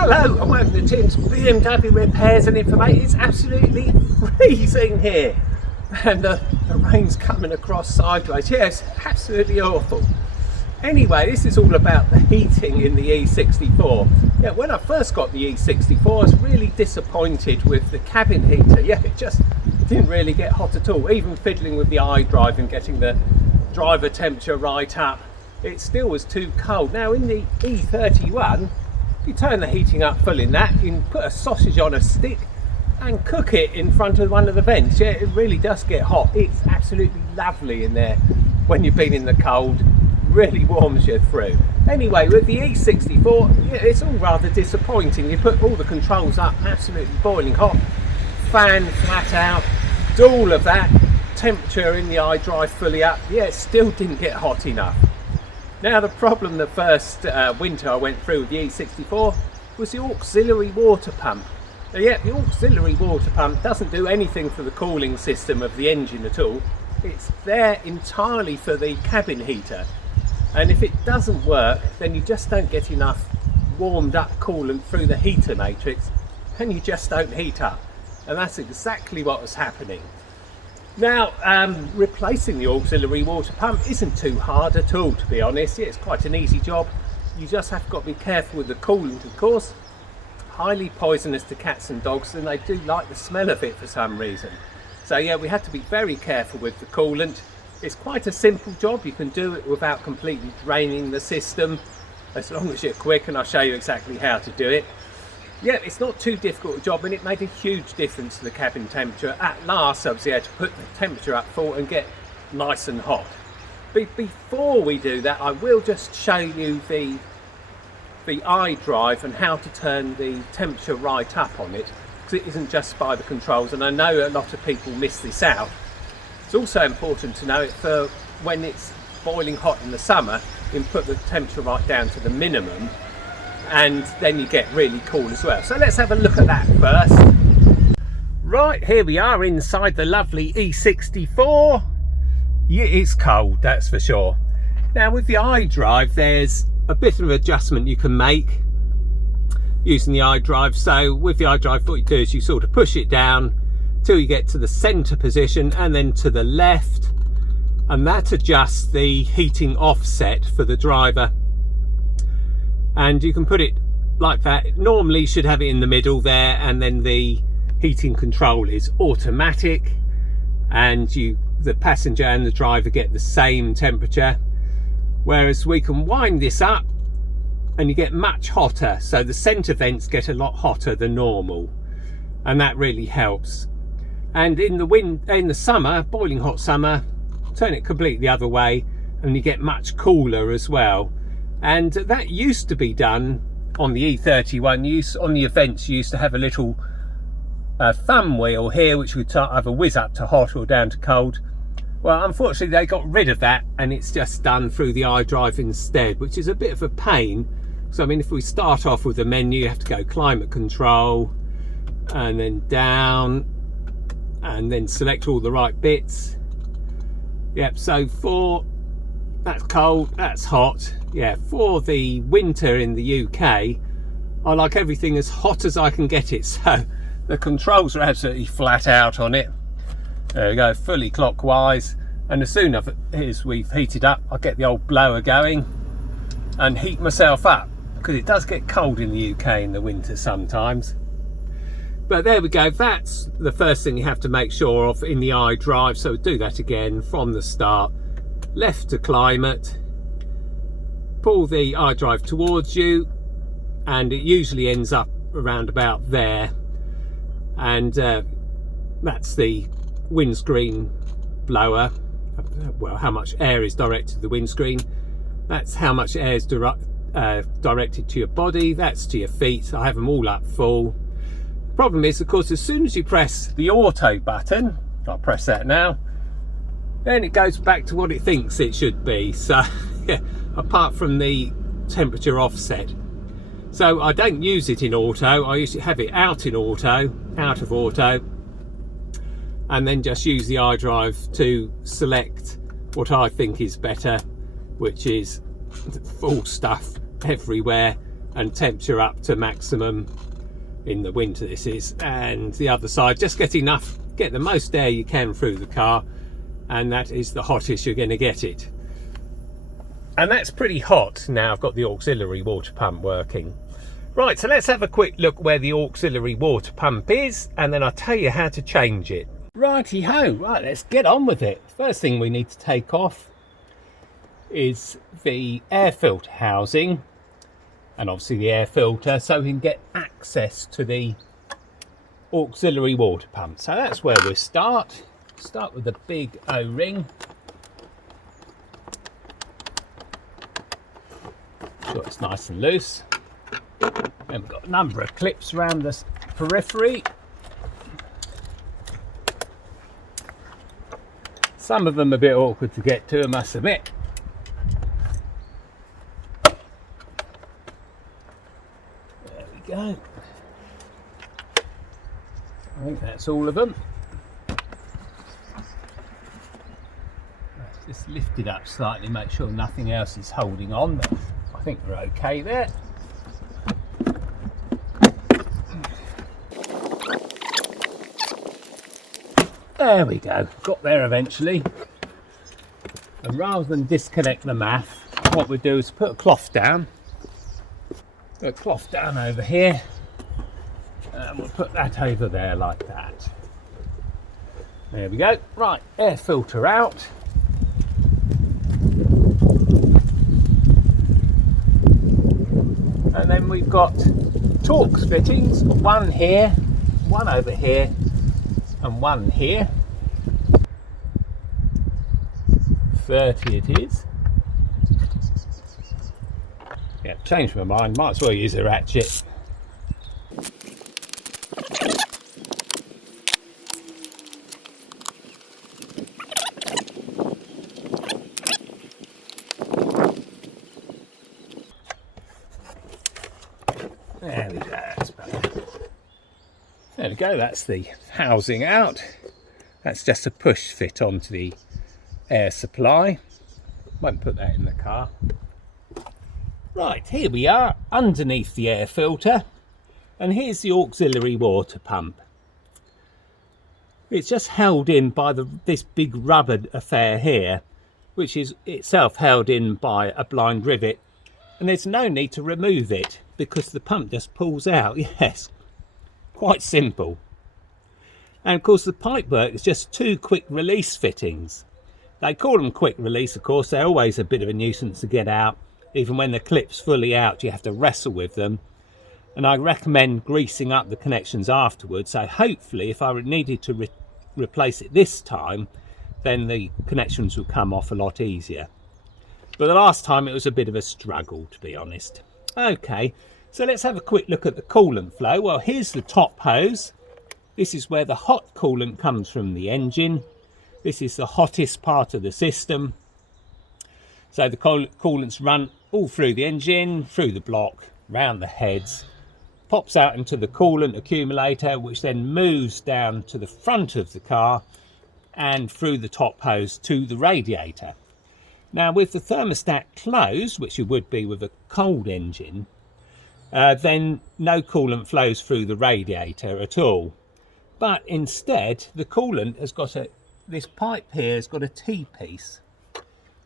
Hello and welcome to Timm's BMW Repairs and Information. It's absolutely freezing here and the rain's coming across sideways. Yeah, it's absolutely awful. Anyway, this is all about the heating in the E64. Yeah, when I first got the E64 I was really disappointed with the cabin heater. Yeah, it just didn't really get hot at all. Even fiddling with the iDrive and getting the driver temperature right up, it still was too cold. Now in the E31 you turn the heating up full in that, you can put a sausage on a stick and cook it in front of one of the vents. Yeah, it really does get hot. It's absolutely lovely in there when you've been in the cold, really warms you through. Anyway, with the E64, yeah, it's all rather disappointing. You put all the controls up, absolutely boiling hot, fan flat out, do all of that, temperature in the iDrive fully up, yeah, it still didn't get hot enough. Now the problem the first winter I went through with the E64 was the auxiliary water pump. Now, yeah, the auxiliary water pump doesn't do anything for the cooling system of the engine at all. It's there entirely for the cabin heater. And if it doesn't work, then you just don't get enough warmed up coolant through the heater matrix and you just don't heat up. And that's exactly what was happening. Now, replacing the auxiliary water pump isn't too hard at all, to be honest. Yeah, it's quite an easy job. You just have got to be careful with the coolant, of course. Highly poisonous to cats and dogs, and they do like the smell of it for some reason. So yeah, we had to be very careful with the coolant. It's quite a simple job. You can do it without completely draining the system, as long as you're quick, and I'll show you exactly how to do it. Yeah, it's not too difficult a job, and it made a huge difference to the cabin temperature. At last I was able to put the temperature up full and get nice and hot. But before we do that, I will just show you the iDrive and how to turn the temperature right up on it, because it isn't just by the controls, and I know a lot of people miss this out. It's also important to know it for when it's boiling hot in the summer, you can put the temperature right down to the minimum, and then you get really cool as well. So let's have a look at that first. Right, here we are inside the lovely E64. Yeah, it's cold, that's for sure. Now with the iDrive, there's a bit of adjustment you can make using the iDrive. So with the iDrive, what you do is you sort of push it down till you get to the center position and then to the left, and that adjusts the heating offset for the driver. And you can put it like that. Normally you should have it in the middle there, and then the heating control is automatic, and the passenger and the driver get the same temperature. Whereas we can wind this up and you get much hotter, so the center vents get a lot hotter than normal, and that really helps. And in the summer, boiling hot summer, turn it completely the other way and you get much cooler as well. And that used to be done on the E31. On the events you used to have a little thumb wheel here which would either whiz up to hot or down to cold. Well, unfortunately they got rid of that, and it's just done through the iDrive instead, which is a bit of a pain. So I mean, if we start off with the menu, you have to go climate control and then down and then select all the right bits. Yep, so that's cold, that's hot. Yeah, for the winter in the UK, I like everything as hot as I can get it. So the controls are absolutely flat out on it. There we go, fully clockwise. And as soon as we've heated up, I get the old blower going and heat myself up, because it does get cold in the UK in the winter sometimes. But there we go, that's the first thing you have to make sure of in the iDrive. So do that again from the start. Left to climate, pull the iDrive towards you, and it usually ends up around about there, and that's the windscreen blower. Well, how much air is directed to the windscreen, that's how much air is directed to your body, that's to your feet. I have them all up full. The problem is, of course, as soon as you press the auto button, I'll press that now, then it goes back to what it thinks it should be. So yeah, apart from the temperature offset. So I don't use it in auto, I used to have it out of auto, and then just use the iDrive to select what I think is better, which is full stuff everywhere, and temperature up to maximum in the winter this is, and the other side just get the most air you can through the car, and that is the hottest you're going to get it. And that's pretty hot now I've got the auxiliary water pump working. Right, so let's have a quick look where the auxiliary water pump is, and then I'll tell you how to change it. Righty ho, right, let's get on with it. First thing we need to take off is the air filter housing, and obviously the air filter, so we can get access to the auxiliary water pump. So that's where we'll start with the big O-ring. Sure it's nice and loose. Then we've got a number of clips around the periphery. Some of them a bit awkward to get to, I must admit. There we go. I think that's all of them. Let's just lift it up slightly, make sure nothing else is holding on, but I think we're okay there. There we go, got there eventually. And rather than disconnect the MAF, what we do is put a cloth down. Put a cloth down over here, and we'll put that over there like that. There we go. Right, air filter out. And then we've got Torx fittings, one here, one over here, and one here. 30 it is. Yeah, changed my mind, might as well use a ratchet. There we go, that's better. There we go, that's the housing out. That's just a push fit onto the air supply. Won't put that in the car. Right, here we are underneath the air filter, and here's the auxiliary water pump. It's just held in by this big rubber affair here, which is itself held in by a blind rivet, and there's no need to remove it because the pump just pulls out. Yes, quite simple. And of course the pipework is just two quick release fittings. They call them quick release, of course. They're always a bit of a nuisance to get out. Even when the clip's fully out, you have to wrestle with them. And I recommend greasing up the connections afterwards. So hopefully, if I needed to replace it this time, then the connections will come off a lot easier. But the last time it was a bit of a struggle, to be honest. Okay, so let's have a quick look at the coolant flow. Well, here's the top hose. This is where the hot coolant comes from the engine. This is the hottest part of the system. So the coolants run all through the engine, through the block, round the heads, pops out into the coolant accumulator, which then moves down to the front of the car and through the top hose to the radiator. Now with the thermostat closed, which it would be with a cold engine, then no coolant flows through the radiator at all. But instead, the coolant has got this pipe here has got a T-piece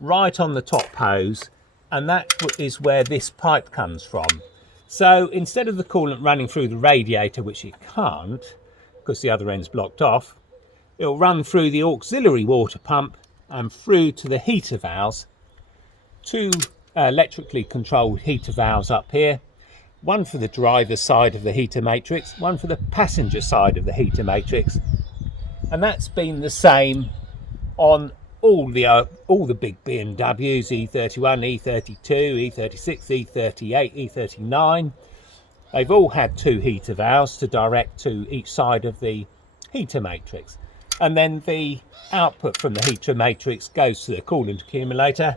right on the top hose, and that is where this pipe comes from. So instead of the coolant running through the radiator, which it can't because the other end's blocked off, it'll run through the auxiliary water pump and through to the heater valves. Two electrically controlled heater valves up here, one for the driver's side of the heater matrix, one for the passenger side of the heater matrix. And that's been the same on all the big BMWs, E31, E32, E36, E38, E39. They've all had two heater valves to direct to each side of the heater matrix. And then the output from the heater matrix goes to the coolant accumulator,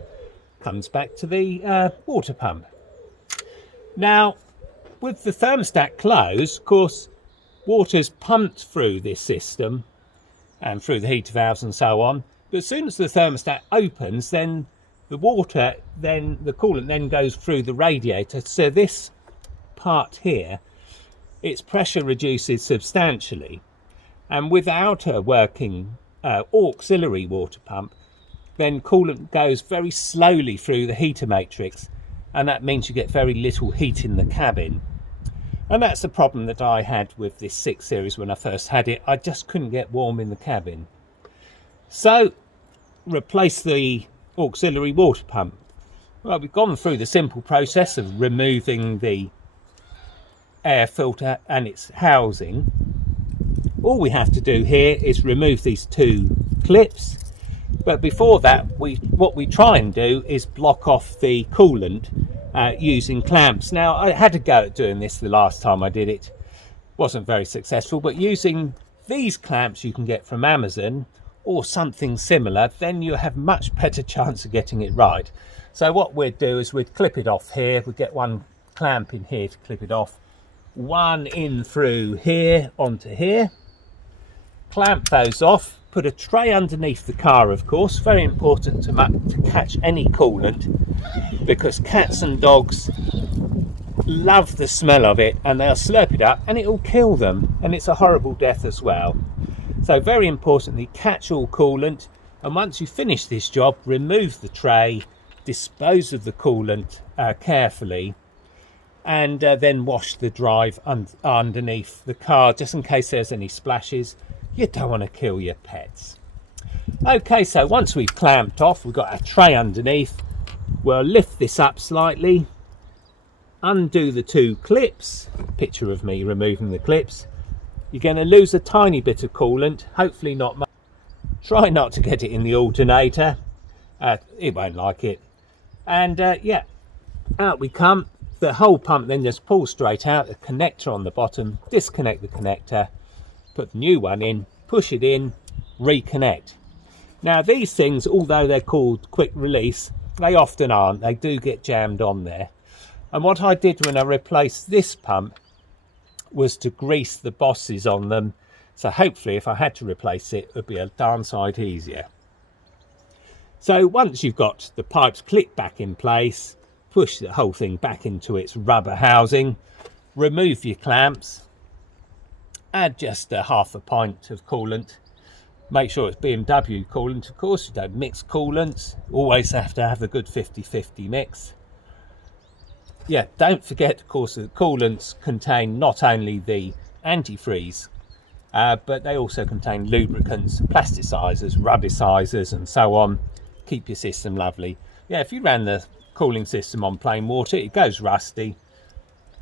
comes back to the water pump. Now, with the thermostat closed, of course, water's pumped through this system and through the heater valves and so on. But as soon as the thermostat opens, then the coolant then goes through the radiator. So this part here, its pressure reduces substantially, and without a working auxiliary water pump, then coolant goes very slowly through the heater matrix, and that means you get very little heat in the cabin. And that's the problem that I had with this 6 Series when I first had it. I just couldn't get warm in the cabin. So, replace the auxiliary water pump. Well, we've gone through the simple process of removing the air filter and its housing. All we have to do here is remove these 2 clips. But before that, what we try and do is block off the coolant using clamps. Now, I had a go at doing this the last time I did it. Wasn't very successful, but using these clamps you can get from Amazon or something similar, then you have much better chance of getting it right. So what we'd do is we'd clip it off here. We'd get one clamp in here to clip it off, one in through here onto here, clamp those off, put a tray underneath the car, of course. Very important to catch any coolant, because cats and dogs love the smell of it and they'll slurp it up and it will kill them, and it's a horrible death as well. So very importantly, catch all coolant, and once you finish this job, remove the tray, dispose of the coolant carefully, and then wash the drive underneath the car, just in case there's any splashes. You don't want to kill your pets. Okay, so once we've clamped off, we've got a tray underneath. We'll lift this up slightly, undo the 2 clips, picture of me removing the clips. You're going to lose a tiny bit of coolant, hopefully not much. Try not to get it in the alternator, it won't like it. And yeah, out we come. The whole pump then just pulls straight out, the connector on the bottom, disconnect the connector, put the new one in, push it in, reconnect. Now these things, although they're called quick release, they often aren't. They do get jammed on there. And what I did when I replaced this pump was to grease the bosses on them. So hopefully if I had to replace it, it would be a darn sight easier. So once you've got the pipes clipped back in place, push the whole thing back into its rubber housing, remove your clamps, add just a half a pint of coolant. Make sure it's BMW coolant, of course. You don't mix coolants. Always have to have a good 50-50 mix. Yeah, don't forget, of course, that coolants contain not only the antifreeze, but they also contain lubricants, plasticizers, rubbicizers, and so on. Keep your system lovely. Yeah, if you ran the cooling system on plain water, it goes rusty.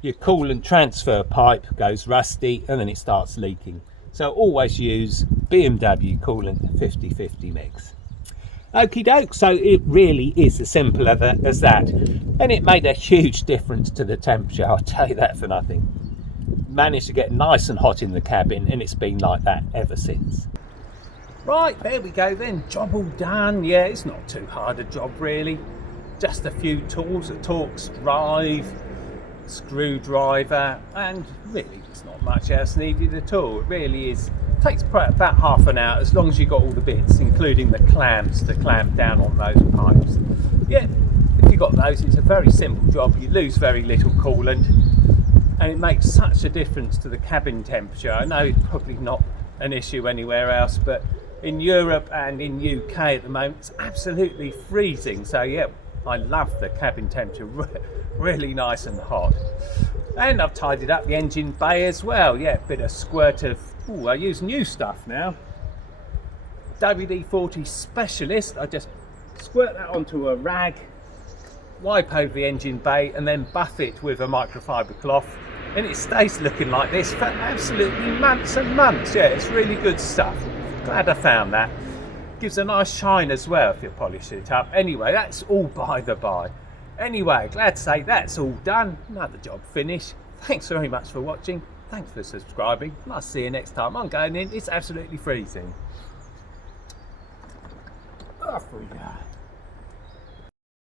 Your coolant transfer pipe goes rusty and then it starts leaking. So always use BMW coolant 50-50 mix. Okie doke, so it really is as simple as that. And it made a huge difference to the temperature, I'll tell you that for nothing. Managed to get nice and hot in the cabin, and it's been like that ever since. Right, there we go then, job all done. Yeah, it's not too hard a job really. Just a few tools, a Torx drive, screwdriver, and really there's not much else needed at all. It really is, takes about half an hour, as long as you've got all the bits, including the clamps to clamp down on those pipes. Yeah, if you've got those, it's a very simple job. You lose very little coolant, and it makes such a difference to the cabin temperature. I know it's probably not an issue anywhere else, but in Europe and in UK at the moment, it's absolutely freezing. So yeah, I love the cabin temperature, really nice and hot. And I've tidied up the engine bay as well. Yeah, a bit of squirt of, I use new stuff now. WD-40 Specialist. I just squirt that onto a rag, wipe over the engine bay, and then buff it with a microfiber cloth. And it stays looking like this for absolutely months and months. Yeah, it's really good stuff. Glad I found that. Gives a nice shine as well if you polish it up. Anyway, that's all by the by. Anyway, glad to say that's all done. Another job finished. Thanks very much for watching. Thanks for subscribing. And I'll see you next time. I'm going in. It's absolutely freezing. Off we go.